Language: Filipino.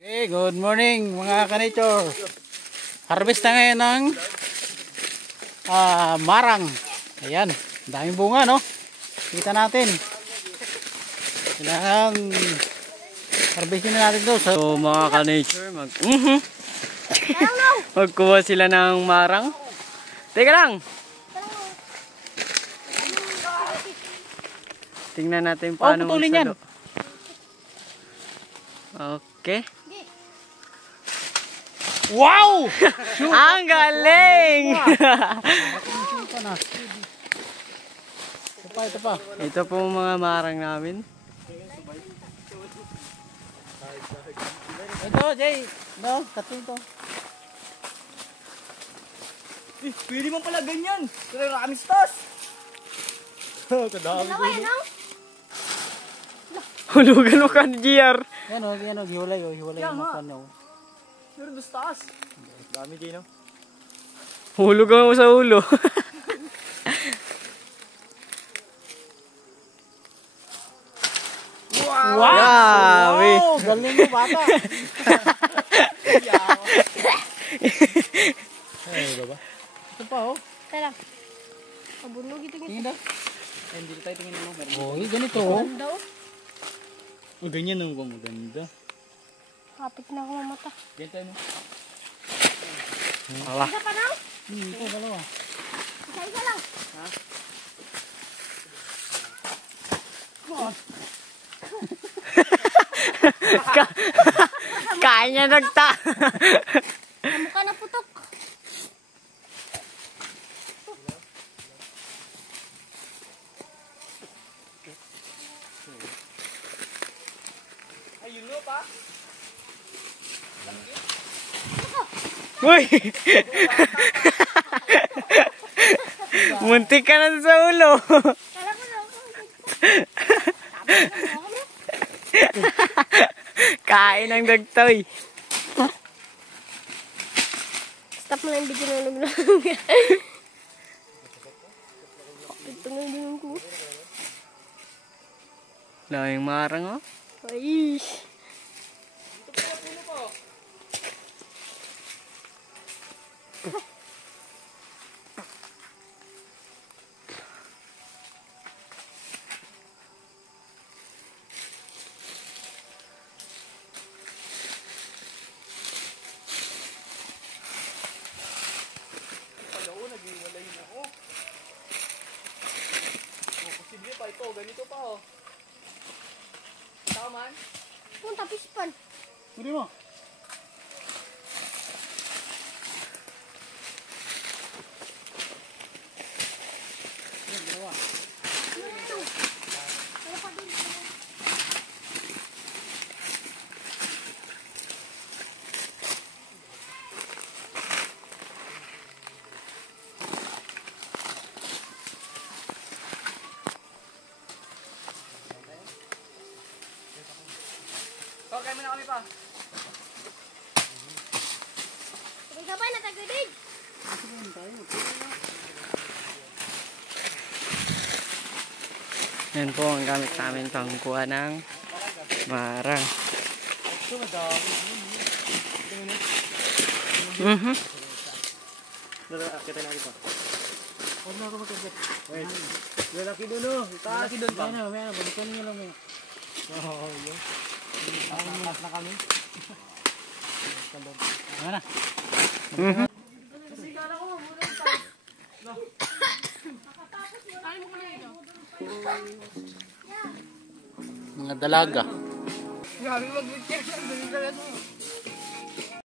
Okay, good morning mga ka-nature. Harvest na ngayon ng marang. Ayan, daming bunga, no? Kita natin. Kailangan harvestin na natin to. So mga ka-nature, magkuha sila ng marang. Teka lang. Tingnan natin paano putulin yan. Okay. Wow! Ang galing! Ito pa. Ito po mga marang namin. Ito, Jay. No, katin to. Pwede mo pala ganyan. Pero ramis tos. Kadami ko. Hulugan mo ka ni GR. Yan o, hiwalay o. Hiwalay yung makan o. Pero dos taas. Dami din no. Hulugan mo sa ulo. Wow! Grabe. Wow! Galing mo bata. Ay, baba. Ito pa oh. Tara. Mabunog ito Tingin daw. Hindi tayo tingin mo. Oh, ganito oh. daw. Oh, ganyan ang maganda. Kapit na ako mamata. Ganyan tayo no. Ala. Isa pa daw? Ito, dalawa. Isa lang. Ha? Kain niya nagta. Mukha na putok. Ayun no pa. Uy! Muntik ka na sa ulo. Kala ko daw. Kain ng dagtoy. Stop mo na yung video na naglag. Ito nga din ko. Daming marang oh. Ay. Posible pa ito. Ganito pa oh. Tama man. Punta pispan. Pwede mo. Yan, dalawa. Okay mo na kami pa. Sabay sabay na tagwidig. Yan po ang gamit namin pangkuha ng marang. Ito madami. Kita natin pa. Huwag na ako magkagat. Wait. Lalaki doon oh. Lalaki doon pa. May balikan niyo lang may. Oo, yun. Takas na kami. Ano na? Mga dalaga. Grabe mag-witcher.